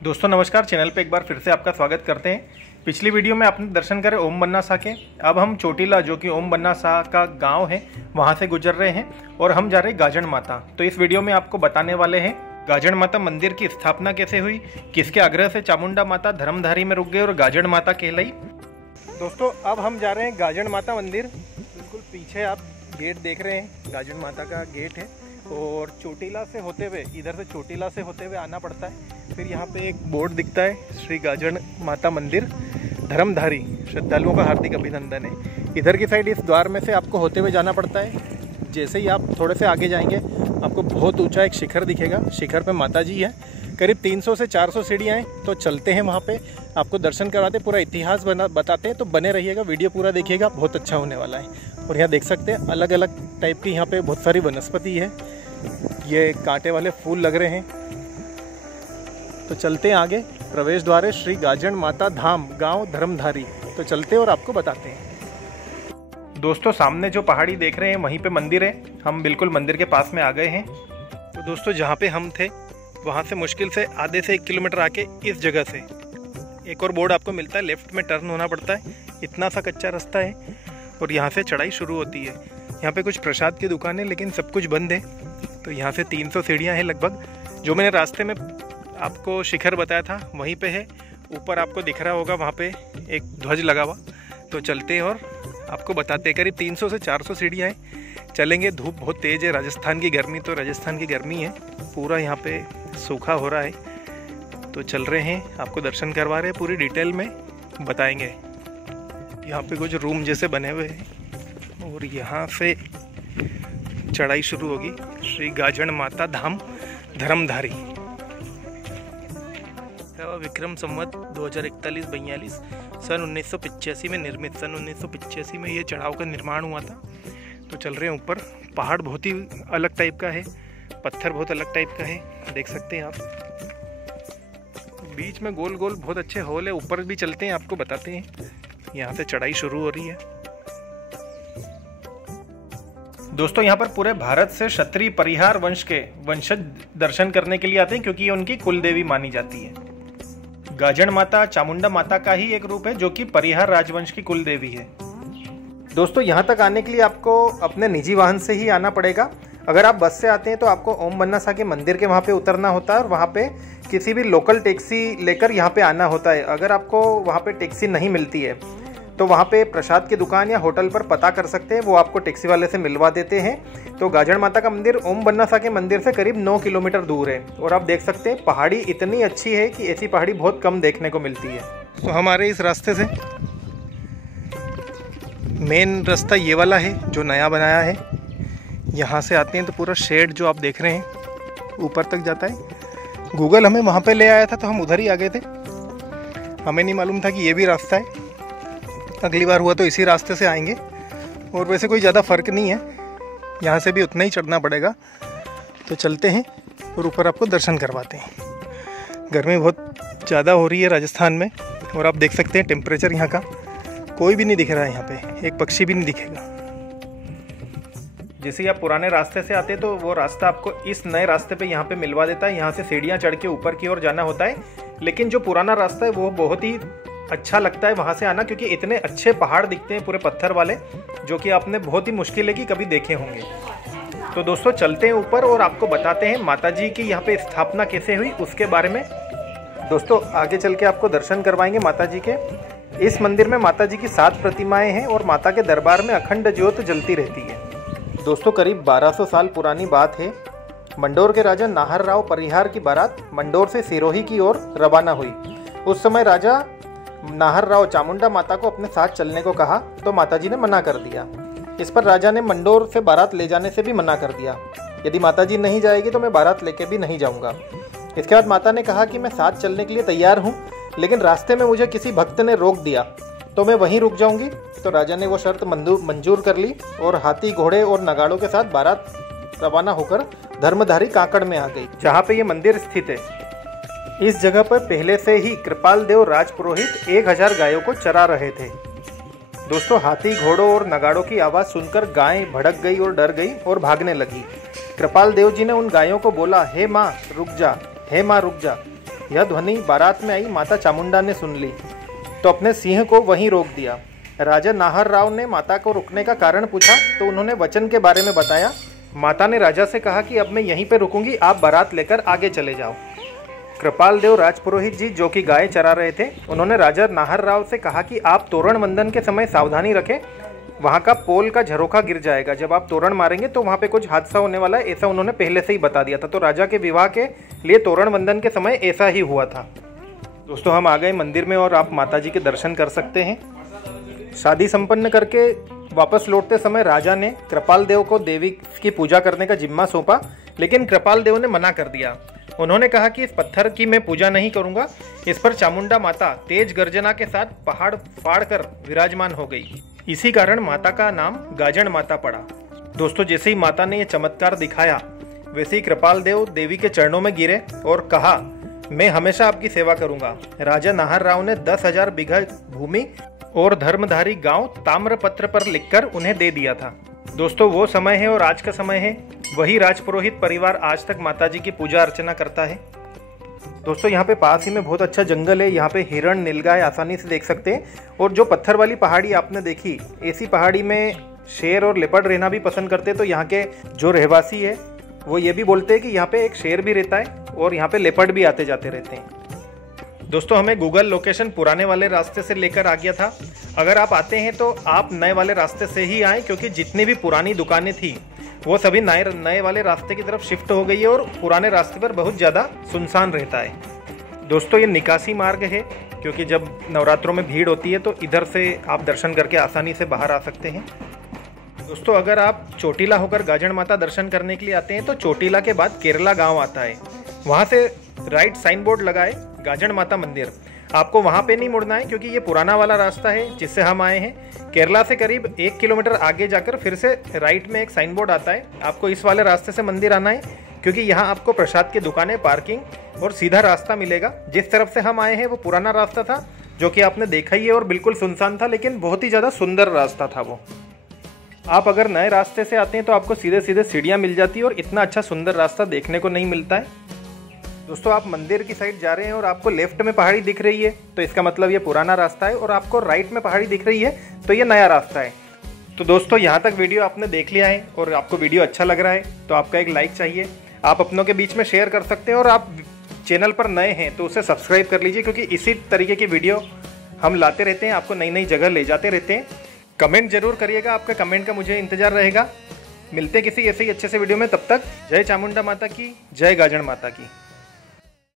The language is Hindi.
दोस्तों नमस्कार, चैनल पे एक बार फिर से आपका स्वागत करते हैं। पिछली वीडियो में आपने दर्शन करे ओम बन्ना शाह के। अब हम चोटीला, जो कि ओम बन्ना शाह का गांव है, वहां से गुजर रहे हैं और हम जा रहे हैं गाजन माता। तो इस वीडियो में आपको बताने वाले हैं गाजन माता मंदिर की स्थापना कैसे हुई, किसके आग्रह से चामुंडा माता धर्मधारी में रुक गई और गाजन माता कहलाई। दोस्तों अब हम जा रहे हैं गाजन माता मंदिर। बिल्कुल पीछे आप गेट देख रहे हैं, गाजन माता का गेट है। और चोटीला से होते हुए, इधर से चोटीला से होते हुए आना पड़ता है। फिर यहाँ पे एक बोर्ड दिखता है, श्री गाजन माता मंदिर धर्मधारी, श्रद्धालुओं का हार्दिक अभिनंदन है। इधर की साइड इस द्वार में से आपको होते हुए जाना पड़ता है। जैसे ही आप थोड़े से आगे जाएंगे आपको बहुत ऊंचा एक शिखर दिखेगा। शिखर पे माता जी है, करीब 300 से 400 सीढ़ियाँ हैं। तो चलते हैं वहाँ पे, आपको दर्शन करवाते, पूरा इतिहास बताते हैं। तो बने रहिएगा, वीडियो पूरा देखिएगा, बहुत अच्छा होने वाला है। और यहाँ देख सकते हैं अलग अलग टाइप की यहाँ पे बहुत सारी वनस्पति है। ये कांटे वाले फूल लग रहे हैं। तो चलते हैं आगे। प्रवेश द्वार है श्री गाजन माता धाम, गांव धर्मधारी। तो चलते हैं और आपको बताते हैं। दोस्तों सामने जो पहाड़ी देख रहे हैं वहीं पे मंदिर है। हम बिल्कुल मंदिर के पास में आ गए हैं। तो दोस्तों जहाँ पे हम थे वहाँ से मुश्किल से आधे से 1 किलोमीटर आके इस जगह से एक और बोर्ड आपको मिलता है, लेफ्ट में टर्न होना पड़ता है। इतना सा कच्चा रास्ता है और यहाँ से चढ़ाई शुरू होती है। यहाँ पे कुछ प्रसाद की दुकान है लेकिन सब कुछ बंद है। तो यहाँ से 300 सीढ़ियाँ हैं लगभग। जो मैंने रास्ते में आपको शिखर बताया था वहीं पे है। ऊपर आपको दिख रहा होगा, वहाँ पे एक ध्वज लगा हुआ। तो चलते हैं और आपको बताते हैं। करीब 300 से 400 सीढ़ियाँ हैं। चलेंगे। धूप बहुत तेज़ है, राजस्थान की गर्मी, तो राजस्थान की गर्मी है। पूरा यहाँ पे सूखा हो रहा है। तो चल रहे हैं, आपको दर्शन करवा रहे हैं, पूरी डिटेल में बताएंगे। यहाँ पे कुछ रूम जैसे बने हुए हैं और यहाँ से चढ़ाई शुरू होगी। श्री गाजन माता धाम धर्मधारी। विक्रम संवत 2041-42 सन 1985 में निर्मित। सन 1985 में ये चढ़ाव का निर्माण हुआ था। तो चल रहे हैं ऊपर। पहाड़ बहुत ही अलग टाइप का है, पत्थर बहुत अलग टाइप का है, देख सकते हैं आप। बीच में गोल गोल बहुत अच्छे होल है। ऊपर भी चलते हैं, आपको बताते हैं। यहाँ से चढ़ाई शुरू हो रही है। दोस्तों यहाँ पर पूरे भारत से क्षत्रिय परिहार वंश के वंशज दर्शन करने के लिए आते हैं, क्योंकि ये उनकी कुल देवी मानी जाती है। गाजन माता चामुंडा माता का ही एक रूप है, जो कि परिहार राजवंश की कुल देवी है। दोस्तों यहाँ तक आने के लिए आपको अपने निजी वाहन से ही आना पड़ेगा। अगर आप बस से आते हैं तो आपको ओम बन्ना शाह के मंदिर के वहाँ पे उतरना होता है और वहाँ पे किसी भी लोकल टैक्सी लेकर यहाँ पे आना होता है। अगर आपको वहाँ पे टैक्सी नहीं मिलती है तो वहाँ पे प्रसाद की दुकान या होटल पर पता कर सकते हैं, वो आपको टैक्सी वाले से मिलवा देते हैं। तो गाजन माता का मंदिर ओम बन्ना शाह के मंदिर से करीब 9 किलोमीटर दूर है। और आप देख सकते हैं पहाड़ी इतनी अच्छी है कि ऐसी पहाड़ी बहुत कम देखने को मिलती है। तो हमारे इस रास्ते से मेन रास्ता ये वाला है जो नया बनाया है। यहाँ से आते हैं तो पूरा शेड जो आप देख रहे हैं ऊपर तक जाता है। गूगल हमें वहाँ पे ले आया था तो हम उधर ही आ गए थे। हमें नहीं मालूम था कि ये भी रास्ता है। अगली बार हुआ तो इसी रास्ते से आएंगे। और वैसे कोई ज़्यादा फ़र्क नहीं है, यहाँ से भी उतना ही चढ़ना पड़ेगा। तो चलते हैं और ऊपर आपको दर्शन करवाते हैं। गर्मी बहुत ज़्यादा हो रही है राजस्थान में। और आप देख सकते हैं टेम्परेचर यहाँ का कोई भी नहीं दिख रहा है। यहाँ पे एक पक्षी भी नहीं दिखेगा। जैसे ही आप पुराने रास्ते से आते हैं तो वो रास्ता आपको इस नए रास्ते पे यहाँ पे मिलवा देता है। यहाँ से सीढ़ियाँ चढ़ के ऊपर की ओर जाना होता है। लेकिन जो पुराना रास्ता है वो बहुत ही अच्छा लगता है वहाँ से आना, क्योंकि इतने अच्छे पहाड़ दिखते हैं पूरे पत्थर वाले, जो कि आपने बहुत ही मुश्किल है कि कभी देखे होंगे। तो दोस्तों चलते हैं ऊपर और आपको बताते हैं माता जी की यहाँ पे स्थापना कैसे हुई उसके बारे में। दोस्तों आगे चल के आपको दर्शन करवाएंगे माता जी के। इस मंदिर में माता जी की 7 प्रतिमाएं हैं और माता के दरबार में अखंड ज्योत जलती रहती है। दोस्तों करीब 1200 साल पुरानी बात है। मंडोर के राजा नाहर राव परिहार की बारात मंडोर से सिरोही की ओर रवाना हुई। उस समय राजा नाहर राव चामुंडा माता को अपने साथ चलने को कहा तो माता जी ने मना कर दिया। इस पर राजा ने मंडोर से बारात ले जाने से भी मना कर दिया। यदि माता जी नहीं जाएगी तो मैं बारात लेके भी नहीं जाऊंगा। इसके बाद माता ने कहा कि मैं साथ चलने के लिए तैयार हूँ, लेकिन रास्ते में मुझे किसी भक्त ने रोक दिया तो मैं वहीं रुक जाऊंगी। तो राजा ने वो शर्त मंजूर कर ली और हाथी घोड़े और नगाड़ों के साथ बारात रवाना होकर धर्मधारी काकड़ में आ गई, जहाँ पे ये मंदिर स्थित है। इस जगह पर पहले से ही कृपाल देव राजपुरोहित 1000 गायों को चरा रहे थे। दोस्तों हाथी घोड़ों और नगाड़ों की आवाज़ सुनकर गाय भड़क गई और डर गई और भागने लगी। कृपाल देव जी ने उन गायों को बोला, हे माँ रुक जा, हे माँ रुक जा। यह ध्वनि बारात में आई माता चामुंडा ने सुन ली तो अपने सिंह को वहीं रोक दिया। राजा नाहर राव ने माता को रुकने का कारण पूछा तो उन्होंने वचन के बारे में बताया। माता ने राजा से कहा कि अब मैं यहीं पे रुकूंगी, आप बारात लेकर आगे चले जाओ। कृपाल देव राजपुरोहित जी जो कि गाय चरा रहे थे, उन्होंने राजा नाहर राव से कहा कि आप तोरण बंधन के समय सावधानी रखें, वहाँ का पोल का झरोखा गिर जाएगा, जब आप तोरण मारेंगे तो वहाँ पे कुछ हादसा होने वाला है, ऐसा उन्होंने पहले से ही बता दिया था। तो राजा के विवाह के लिए तोरण बंधन के समय ऐसा ही हुआ था। दोस्तों हम आ गए मंदिर में और आप माता जी के दर्शन कर सकते हैं। शादी संपन्न करके वापस लौटते समय राजा ने कृपाल देव को देवी की पूजा करने का जिम्मा सौंपा, लेकिन कृपाल देव ने मना कर दिया। उन्होंने कहा कि इस पत्थर की मैं पूजा नहीं करूंगा, इस पर चामुंडा माता तेज गर्जना के साथ पहाड़ फाड़ कर विराजमान हो गई। इसी कारण माता का नाम गाजण माता पड़ा। दोस्तों जैसे ही माता ने यह चमत्कार दिखाया, वैसे ही कृपाल देव देवी के चरणों में गिरे और कहा, मैं हमेशा आपकी सेवा करूंगा। राजा नाहर राव ने 10,000 बीघा भूमि और धर्मधारी गांव ताम्रपत्र पर लिखकर उन्हें दे दिया था। दोस्तों वो समय है और आज का समय है, वही राजपुरोहित परिवार आज तक माताजी की पूजा अर्चना करता है। दोस्तों यहाँ पे पास ही में बहुत अच्छा जंगल है, यहाँ पे हिरण नीलगाय आसानी से देख सकते हैं। और जो पत्थर वाली पहाड़ी आपने देखी, ऐसी पहाड़ी में शेर और लेपर्ड रहना भी पसंद करते हैं। तो यहाँ के जो रहवासी है वो ये भी बोलते हैं कि यहाँ पे एक शेर भी रहता है और यहाँ पे लेपर्ड भी आते जाते रहते हैं। दोस्तों हमें गूगल लोकेशन पुराने वाले रास्ते से लेकर आ गया था। अगर आप आते हैं तो आप नए वाले रास्ते से ही आएँ, क्योंकि जितनी भी पुरानी दुकानें थी वो सभी नए वाले रास्ते की तरफ शिफ्ट हो गई है और पुराने रास्ते पर बहुत ज़्यादा सुनसान रहता है। दोस्तों ये निकासी मार्ग है, क्योंकि जब नवरात्रों में भीड़ होती है तो इधर से आप दर्शन करके आसानी से बाहर आ सकते हैं। दोस्तों अगर आप चोटीला होकर गाजण माता दर्शन करने के लिए आते हैं तो चोटीला के बाद केरला गांव आता है, वहाँ से राइट साइन बोर्ड लगाए गाजण माता मंदिर। आपको वहाँ पे नहीं मुड़ना है, क्योंकि ये पुराना वाला रास्ता है जिससे हम आए हैं। केरला से करीब 1 किलोमीटर आगे जाकर फिर से राइट में एक साइन बोर्ड आता है, आपको इस वाले रास्ते से मंदिर आना है, क्योंकि यहाँ आपको प्रसाद की दुकानें, पार्किंग और सीधा रास्ता मिलेगा। जिस तरफ से हम आए हैं वो पुराना रास्ता था जो कि आपने देखा ही है और बिल्कुल सुनसान था, लेकिन बहुत ही ज़्यादा सुंदर रास्ता था वो। आप अगर नए रास्ते से आते हैं तो आपको सीधे सीधे सीढ़ियाँ मिल जाती है और इतना अच्छा सुंदर रास्ता देखने को नहीं मिलता है। दोस्तों आप मंदिर की साइड जा रहे हैं और आपको लेफ्ट में पहाड़ी दिख रही है तो इसका मतलब ये पुराना रास्ता है, और आपको राइट में पहाड़ी दिख रही है तो ये नया रास्ता है। तो दोस्तों यहाँ तक वीडियो आपने देख लिया है और आपको वीडियो अच्छा लग रहा है तो आपका एक लाइक चाहिए। आप अपनों के बीच में शेयर कर सकते हैं और आप चैनल पर नए हैं तो उसे सब्सक्राइब कर लीजिए, क्योंकि इसी तरीके की वीडियो हम लाते रहते हैं, आपको नई नई जगह ले जाते रहते हैं। कमेंट जरूर करिएगा, आपका कमेंट का मुझे इंतजार रहेगा। मिलते हैं किसी ऐसे ही अच्छे से वीडियो में, तब तक जय चामुंडा माता की, जय गाजण माता की।